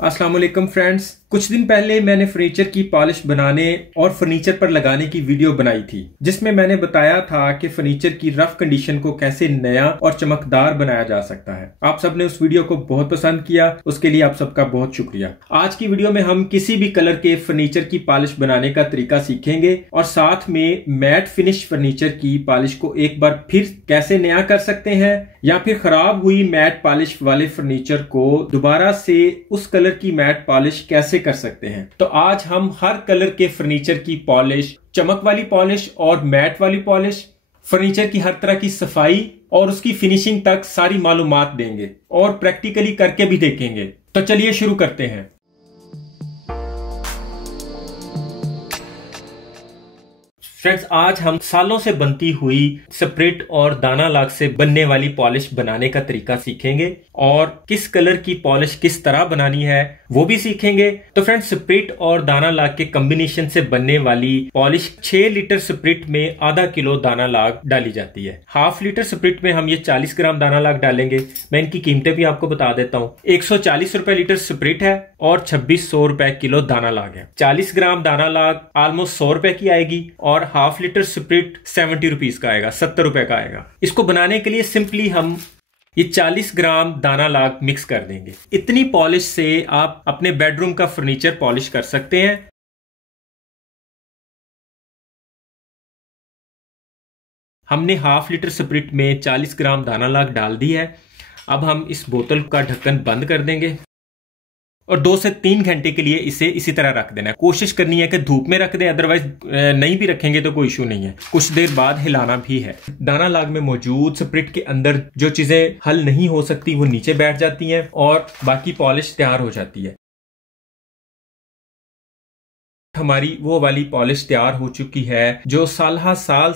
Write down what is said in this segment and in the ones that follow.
अस्सलाम वालेकुम फ्रेंड्स। कुछ दिन पहले मैंने फर्नीचर की पॉलिश बनाने और फर्नीचर पर लगाने की वीडियो बनाई थी, जिसमें मैंने बताया था कि फर्नीचर की रफ कंडीशन को कैसे नया और चमकदार बनाया जा सकता है। आप सबने उस वीडियो को बहुत पसंद किया, उसके लिए आप सबका बहुत शुक्रिया। आज की वीडियो में हम किसी भी कलर के फर्नीचर की पॉलिश बनाने का तरीका सीखेंगे और साथ में मैट फिनिश फर्नीचर की पॉलिश को एक बार फिर कैसे नया कर सकते हैं या फिर खराब हुई मैट पॉलिश वाले फर्नीचर को दोबारा से उस कलर की मैट पॉलिश कैसे कर सकते हैं। तो आज हम हर कलर के फर्नीचर की पॉलिश, चमक वाली पॉलिश और मैट वाली पॉलिश, फर्नीचर की हर तरह की सफाई और उसकी फिनिशिंग तक सारी मालूमात देंगे और प्रैक्टिकली करके भी देखेंगे। तो चलिए शुरू करते हैं। फ्रेंड्स, आज हम सालों से बनती हुई स्प्रिट और दाना लाग से बनने वाली पॉलिश बनाने का तरीका सीखेंगे और किस कलर की पॉलिश किस तरह बनानी है वो भी सीखेंगे। तो फ्रेंड्स, स्प्रिट और दाना लाग के कॉम्बिनेशन से बनने वाली पॉलिश 6 लीटर स्प्रिट में आधा किलो दाना लाग डाली जाती है। हाफ लीटर स्प्रिट में हम ये 40 ग्राम दाना लाग डालेंगे। मैं इनकी कीमतें भी आपको बता देता हूँ। 140 रुपए लीटर स्प्रिट है और 2600 रुपए किलो दाना लाग है। 40 ग्राम दाना लाग ऑलमोस्ट 100 रुपए की आएगी और हाफ लीटर स्प्रिट 70 रुपीज का आएगा, 70 रुपए का आएगा। इसको बनाने के लिए सिंपली हम ये 40 ग्राम दाना लाग मिक्स कर देंगे। इतनी पॉलिश से आप अपने बेडरूम का फर्नीचर पॉलिश कर सकते हैं। हमने हाफ लीटर स्प्रिट में 40 ग्राम दाना लाग डाल दी है। अब हम इस बोतल का ढक्कन बंद कर देंगे और 2 से 3 घंटे के लिए इसे इसी तरह रख देना है। कोशिश करनी है कि धूप में रख दें, अदरवाइज नहीं भी रखेंगे तो कोई इशू नहीं है। कुछ देर बाद हिलाना भी है। दाना लाग में मौजूद स्प्रिट के अंदर जो चीजें हल नहीं हो सकती वो नीचे बैठ जाती हैं और बाकी पॉलिश तैयार हो जाती है। हमारी वो वाली पॉलिश तैयार हो चुकी है जो साल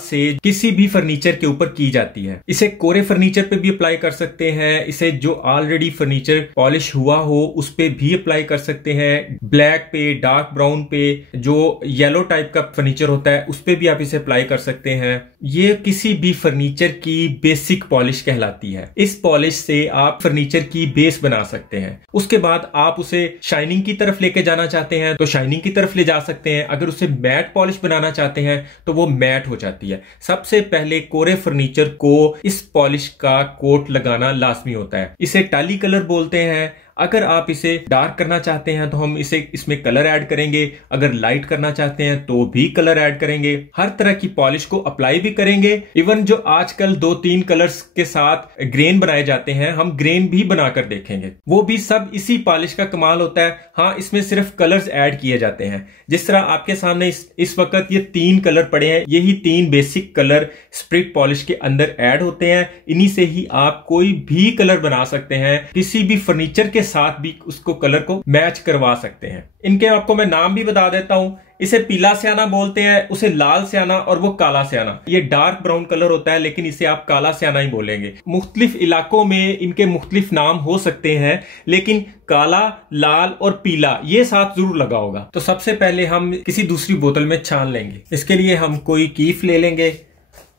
से किसी भी फर्नीचर के ऊपर की जाती है। इसे कोरे फर्नीचर पे भी अप्लाई कर सकते हैं। इसे जो ऑलरेडी फर्नीचर पॉलिश हुआ हो उस पे भी अप्लाई कर सकते हैं। ब्लैक पे, डार्क ब्राउन पे, जो येलो टाइप का फर्नीचर होता है उस पे भी आप इसे अप्लाई कर सकते हैं। ये किसी भी फर्नीचर की बेसिक पॉलिश कहलाती है। इस पॉलिश से आप फर्नीचर की बेस बना सकते हैं। उसके बाद आप उसे शाइनिंग की तरफ लेके जाना चाहते हैं तो शाइनिंग की तरफ ले जा सकते हैं। अगर उसे मैट पॉलिश बनाना चाहते हैं तो वो मैट हो जाती है। सबसे पहले कोरे फर्नीचर को इस पॉलिश का कोट लगाना लाजमी होता है। इसे टाली कलर बोलते हैं। अगर आप इसे डार्क करना चाहते हैं तो हम इसमें कलर ऐड करेंगे। अगर लाइट करना चाहते हैं तो भी कलर ऐड करेंगे। हर तरह की पॉलिश को अप्लाई भी करेंगे। इवन जो आजकल 2-3 कलर्स के साथ ग्रेन बनाए जाते हैं, हम ग्रेन भी बनाकर देखेंगे। वो भी सब इसी पॉलिश का कमाल होता है। हाँ, इसमें सिर्फ कलर्स ऐड किए जाते हैं। जिस तरह आपके सामने इस वक्त ये 3 कलर पड़े हैं, यही 3 बेसिक कलर स्प्रिट पॉलिश के अंदर ऐड होते हैं। इन्हीं से ही आप कोई भी कलर बना सकते हैं। किसी भी फर्नीचर के साथ भी उसको कलर को मैच करवा सकते हैं। इनके आपको मैं नाम भी बता देता हूं। इसे पीला स्याना बोलते हैं, उसे लाल स्याना और वो काला स्याना। ये डार्क ब्राउन कलर होता है लेकिन इसे आप काला स्याना ही बोलेंगे। मुख्तलिफ इलाकों में इनके मुख्तलिफ नाम हो सकते हैं लेकिन काला, लाल और पीला ये साथ जरूर लगा होगा। तो सबसे पहले हम किसी दूसरी बोतल में छान लेंगे। इसके लिए हम कोई कीफ ले लेंगे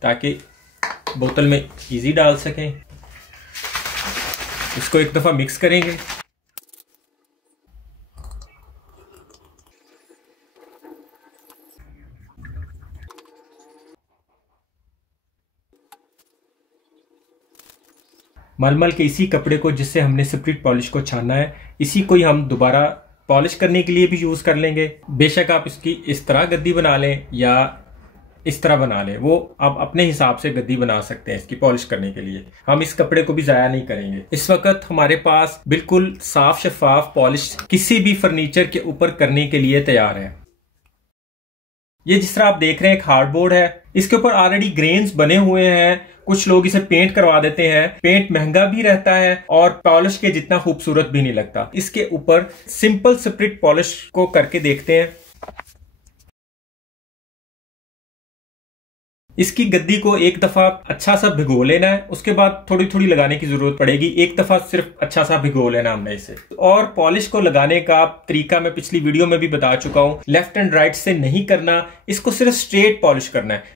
ताकि बोतल में इजी डाल सकें। इसको एक दफा मिक्स करेंगे। मलमल के इसी कपड़े को जिससे हमने स्प्रिट पॉलिश को छाना है, इसी को ही हम दोबारा पॉलिश करने के लिए भी यूज कर लेंगे। बेशक आप इसकी इस तरह गद्दी बना लें या इस तरह बना लें, वो आप अपने हिसाब से गद्दी बना सकते हैं इसकी पॉलिश करने के लिए। हम इस कपड़े को भी जाया नहीं करेंगे। इस वक्त हमारे पास बिल्कुल साफ शफाफ पॉलिश किसी भी फर्नीचर के ऊपर करने के लिए तैयार है। ये जिस तरह आप देख रहे हैं एक हार्डबोर्ड है, इसके ऊपर ऑलरेडी ग्रेन्स बने हुए हैं। कुछ लोग इसे पेंट करवा देते हैं। पेंट महंगा भी रहता है और पॉलिश के जितना खूबसूरत भी नहीं लगता। इसके ऊपर सिंपल स्प्रिट पॉलिश को करके देखते हैं। इसकी गद्दी को एक दफा अच्छा सा भिगो लेना है। उसके बाद थोड़ी थोड़ी लगाने की जरूरत पड़ेगी। एक दफा सिर्फ अच्छा सा भिगो लेना हमने इसे। और पॉलिश को लगाने का तरीका मैं पिछली वीडियो में भी बता चुका हूं। लेफ्ट एंड राइट से नहीं करना, इसको सिर्फ स्ट्रेट पॉलिश करना है।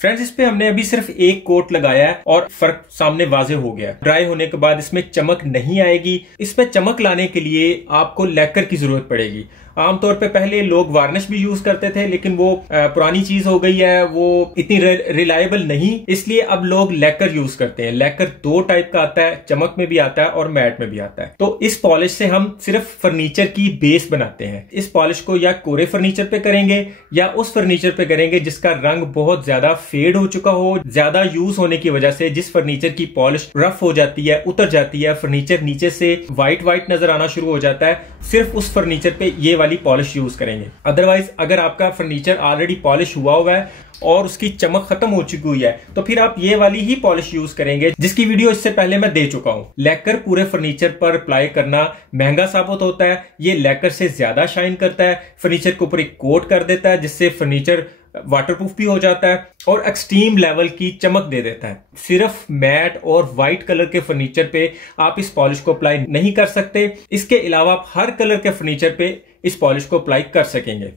फ्रेंड्स, इस पे हमने अभी सिर्फ एक कोट लगाया है और फर्क सामने वाज़ेह हो गया। ड्राई होने के बाद इसमें चमक नहीं आएगी। इसमें चमक लाने के लिए आपको लैकर की जरूरत पड़ेगी। आमतौर पे पहले लोग वार्निश भी यूज करते थे, लेकिन वो पुरानी चीज हो गई है, वो इतनी रिलायबल नहीं, इसलिए अब लोग लैकर यूज करते हैं। लैकर दो टाइप का आता है, चमक में भी आता है और मैट में भी आता है। तो इस पॉलिश से हम सिर्फ फर्नीचर की बेस बनाते हैं। इस पॉलिश को या कोरे फर्नीचर पे करेंगे या उस फर्नीचर पे करेंगे जिसका रंग बहुत ज्यादा फेड हो चुका हो, ज्यादा यूज होने की वजह से जिस फर्नीचर की पॉलिश रफ हो जाती है, उतर जाती है, फर्नीचर नीचे से व्हाइट व्हाइट नजर आना शुरू हो जाता है, सिर्फ उस फर्नीचर पे ये वाली पॉलिश यूज करेंगे। अदरवाइज अगर आपका फर्नीचर ऑलरेडी पॉलिश हुआ है और उसकी चमक खत्म हो चुकी हुई है, तो फिर आप ये वाली ही पॉलिश यूज करेंगे, जिसकी वीडियो इससे पहले मैं दे चुका हूं। लैकर पूरे फर्नीचर पर अप्लाई करना महंगा साबित होता है। ये लैकर से ज्यादा शाइन करता है, फर्नीचर के ऊपर एक कोट कर देता है जिससे फर्नीचर वाटरप्रूफ भी हो जाता है और एक्सट्रीम लेवल की चमक दे देता है। सिर्फ मैट और व्हाइट कलर के फर्नीचर पे आप इस पॉलिश को अप्लाई नहीं कर सकते। इसके अलावा आप हर कलर के फर्नीचर पे इस पॉलिश को अप्लाई कर सकेंगे।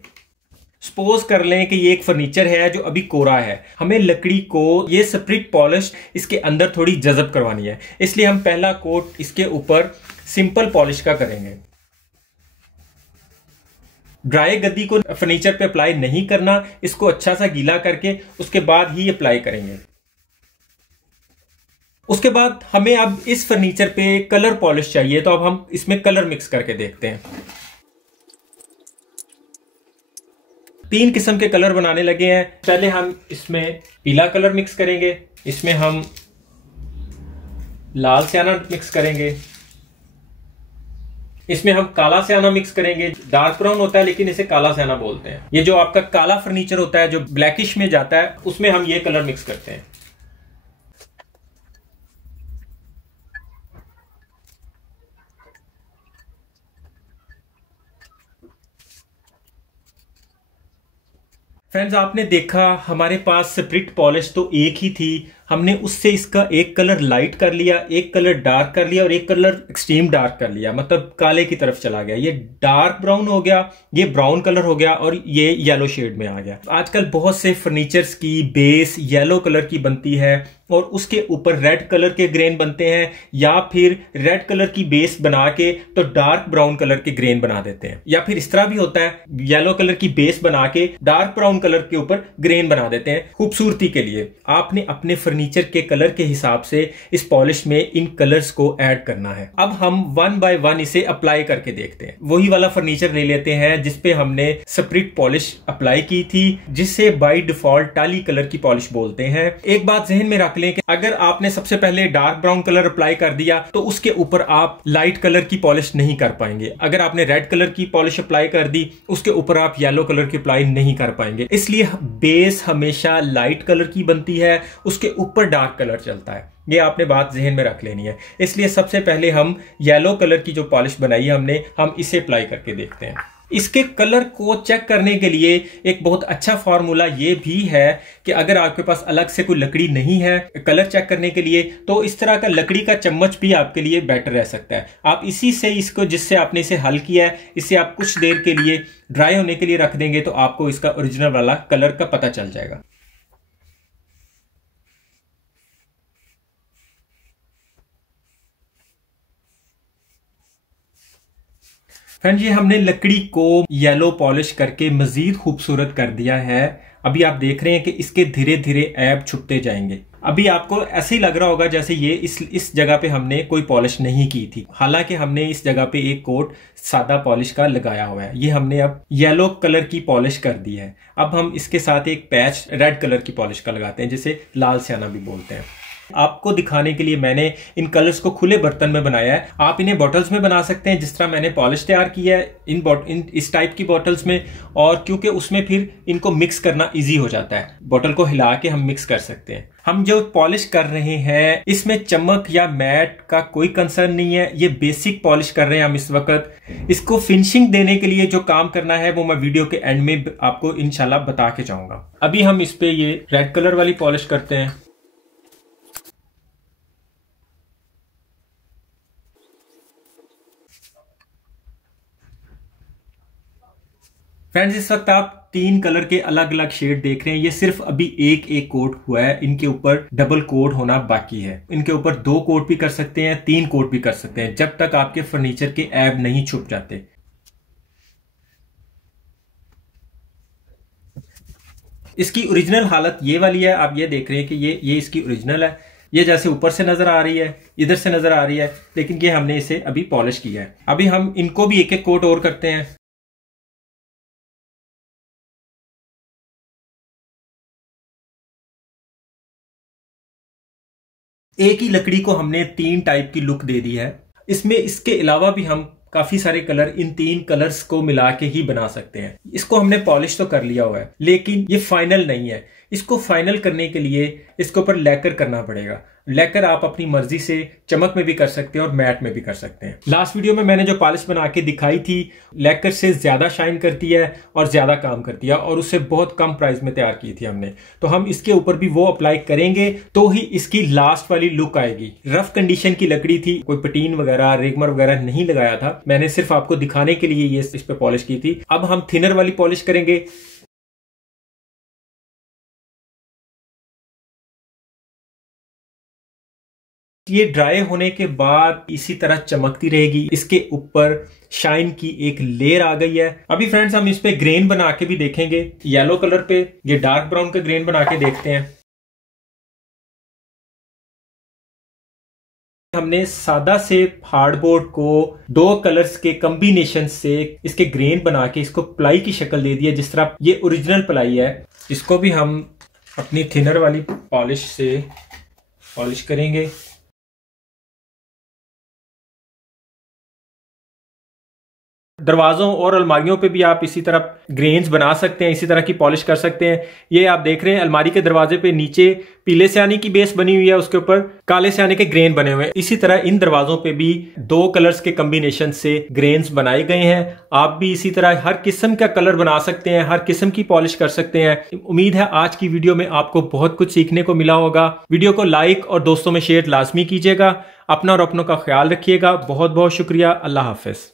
सपोज कर लें कि ये एक फर्नीचर है जो अभी कोरा है, हमें लकड़ी को ये स्प्रिट पॉलिश इसके अंदर थोड़ी जज़ब करवानी है, इसलिए हम पहला कोट इसके ऊपर सिंपल पॉलिश का करेंगे। ड्राई गद्दी को फर्नीचर पे अप्लाई नहीं करना, इसको अच्छा सा गीला करके उसके बाद ही अप्लाई करेंगे। उसके बाद हमें अब इस फर्नीचर पे कलर पॉलिश चाहिए, तो अब हम इसमें कलर मिक्स करके देखते हैं। 3 किस्म के कलर बनाने लगे हैं। पहले हम इसमें पीला कलर मिक्स करेंगे, इसमें हम लाल स्याना मिक्स करेंगे, इसमें हम काला स्याना मिक्स करेंगे। डार्क ब्राउन होता है लेकिन इसे काला स्याना बोलते हैं। ये जो आपका काला फर्नीचर होता है जो ब्लैकिश में जाता है, उसमें हम ये कलर मिक्स करते हैं। फ्रेंड्स, आपने देखा हमारे पास स्प्रिट पॉलिश तो एक ही थी, हमने उससे इसका एक कलर लाइट कर लिया, एक कलर डार्क कर लिया और एक कलर एक्सट्रीम डार्क कर लिया, मतलब काले की तरफ चला गया। ये डार्क ब्राउन हो गया, ये ब्राउन कलर हो गया और ये येलो शेड में आ गया। आजकल बहुत से फर्नीचर्स की बेस येलो कलर की बनती है और उसके ऊपर रेड कलर के ग्रेन बनते हैं, या फिर रेड कलर की बेस बना के तो डार्क ब्राउन कलर के ग्रेन बना देते हैं, या फिर इस तरह भी होता है येलो कलर की बेस बना के डार्क ब्राउन कलर के ऊपर ग्रेन बना देते हैं खूबसूरती के लिए। आपने अपने फर्नीचर के कलर के हिसाब से इस पॉलिश में इन कलर्स को ऐड करना है। अब हम 1 बाय 1 इसे अप्लाई करके देखते हैं। वही वाला फर्नीचर ले लेते हैं जिसपे हमने स्प्रिट पॉलिश अप्लाई की थी, जिससे बाय डिफॉल्ट टाली कलर की पॉलिश बोलते हैं। एक बात जहन में रख लें कि अगर आपने सबसे पहले डार्क ब्राउन कलर अप्लाई कर दिया तो उसके ऊपर आप लाइट कलर की पॉलिश नहीं कर पाएंगे। अगर आपने रेड कलर की पॉलिश अप्लाई कर दी उसके ऊपर आप येलो कलर की अप्लाई नहीं कर पाएंगे। इसलिए बेस हमेशा लाइट कलर की बनती है, उसके ऊपर डार्क कलर चलता है। ये आपने बात जहन में रख लेनी है। इसलिए सबसे पहले हम येलो कलर की जो पॉलिश बनाई है हमने, हम इसे अप्लाई करके देखते हैं। इसके कलर को चेक करने के लिए एक बहुत अच्छा फॉर्मूला ये भी है कि अगर आपके पास अलग से कोई लकड़ी नहीं है कलर चेक करने के लिए, तो इस तरह का लकड़ी का चम्मच भी आपके लिए बेटर रह सकता है। आप इसी से इसको, जिससे आपने इसे हल किया है, इसे आप कुछ देर के लिए ड्राई होने के लिए रख देंगे तो आपको इसका ओरिजिनल वाला कलर का पता चल जाएगा। फ्रेंड, ये हमने लकड़ी को येलो पॉलिश करके मजीद खूबसूरत कर दिया है। अभी आप देख रहे हैं कि इसके धीरे धीरे ऐब छुपते जाएंगे। अभी आपको ऐसे ही लग रहा होगा जैसे ये इस जगह पे हमने कोई पॉलिश नहीं की थी, हालांकि हमने इस जगह पे एक कोट सादा पॉलिश का लगाया हुआ है। ये हमने अब येलो कलर की पॉलिश कर दी है। अब हम इसके साथ एक पैच रेड कलर की पॉलिश का लगाते हैं, जिसे लाल स्याना भी बोलते हैं। आपको दिखाने के लिए मैंने इन कलर्स को खुले बर्तन में बनाया है। आप इन्हें बॉटल्स में बना सकते हैं, जिस तरह मैंने पॉलिश तैयार की है इस टाइप की बॉटल्स में, और क्योंकि उसमें फिर इनको मिक्स करना इजी हो जाता है। बॉटल को हिला के हम मिक्स कर सकते हैं। हम जो पॉलिश कर रहे हैं इसमें चमक या मैट का कोई कंसर्न नहीं है। ये बेसिक पॉलिश कर रहे हैं हम इस वक्त। इसको फिनिशिंग देने के लिए जो काम करना है वो मैं वीडियो के एंड में आपको इंशाल्लाह बता के जाऊंगा। अभी हम इस पे ये रेड कलर वाली पॉलिश करते हैं। फ्रेंड्स, इस वक्त आप 3 कलर के अलग अलग शेड देख रहे हैं। ये सिर्फ अभी एक कोट हुआ है, इनके ऊपर डबल कोट होना बाकी है। इनके ऊपर 2 कोट भी कर सकते हैं, 3 कोट भी कर सकते हैं, जब तक आपके फर्नीचर के ऐब नहीं छुप जाते। इसकी ओरिजिनल हालत ये वाली है। आप ये देख रहे हैं कि ये इसकी ओरिजिनल है। ये जैसे ऊपर से नजर आ रही है, इधर से नजर आ रही है, लेकिन ये हमने इसे अभी पॉलिश किया है। अभी हम इनको भी एक कोट और करते हैं। एक ही लकड़ी को हमने 3 टाइप की लुक दे दी है। इसमें इसके अलावा भी हम काफी सारे कलर इन 3 कलर्स को मिला के ही बना सकते हैं। इसको हमने पॉलिश तो कर लिया हुआ है, लेकिन ये फाइनल नहीं है। इसको फाइनल करने के लिए इसके ऊपर लैकर करना पड़ेगा। लैकर आप अपनी मर्जी से चमक में भी कर सकते हैं और मैट में भी कर सकते हैं। लास्ट वीडियो में मैंने जो पॉलिश बना के दिखाई थी, लैकर से ज्यादा शाइन करती है और ज्यादा काम करती है, और उससे बहुत कम प्राइस में तैयार की थी हमने। तो हम इसके ऊपर भी वो अप्लाई करेंगे तो ही इसकी लास्ट वाली लुक आएगी। रफ कंडीशन की लकड़ी थी, कोई पटीन वगैरह रेगमर वगैरह नहीं लगाया था। मैंने सिर्फ आपको दिखाने के लिए ये इस पे पॉलिश की थी। अब हम थिनर वाली पॉलिश करेंगे। ये ड्राई होने के बाद इसी तरह चमकती रहेगी। इसके ऊपर शाइन की एक लेयर आ गई है। अभी फ्रेंड्स, हम इस पे ग्रेन बना के भी देखेंगे। येलो कलर पे ये डार्क ब्राउन का ग्रेन बना के देखते हैं। हमने सादा से हार्डबोर्ड को 2 कलर्स के कॉम्बिनेशन से इसके ग्रेन बना के इसको प्लाई की शक्ल दे दी है, जिस तरह ये ओरिजिनल प्लाई है। इसको भी हम अपनी थिनर वाली पॉलिश से पॉलिश करेंगे। दरवाजों और अलमारियों पे भी आप इसी तरह ग्रेन्स बना सकते हैं, इसी तरह की पॉलिश कर सकते हैं। ये आप देख रहे हैं अलमारी के दरवाजे पे नीचे पीले स्याने की बेस बनी हुई है, उसके ऊपर काले स्याने के ग्रेन बने हुए हैं। इसी तरह इन दरवाजों पे भी 2 कलर्स के कॉम्बिनेशन से ग्रेन्स बनाए गए हैं। आप भी इसी तरह हर किस्म का कलर बना सकते हैं, हर किस्म की पॉलिश कर सकते हैं। उम्मीद है आज की वीडियो में आपको बहुत कुछ सीखने को मिला होगा। वीडियो को लाइक और दोस्तों में शेयर लाजमी कीजिएगा। अपना और अपनों का ख्याल रखिएगा। बहुत बहुत शुक्रिया। अल्लाह हाफिज।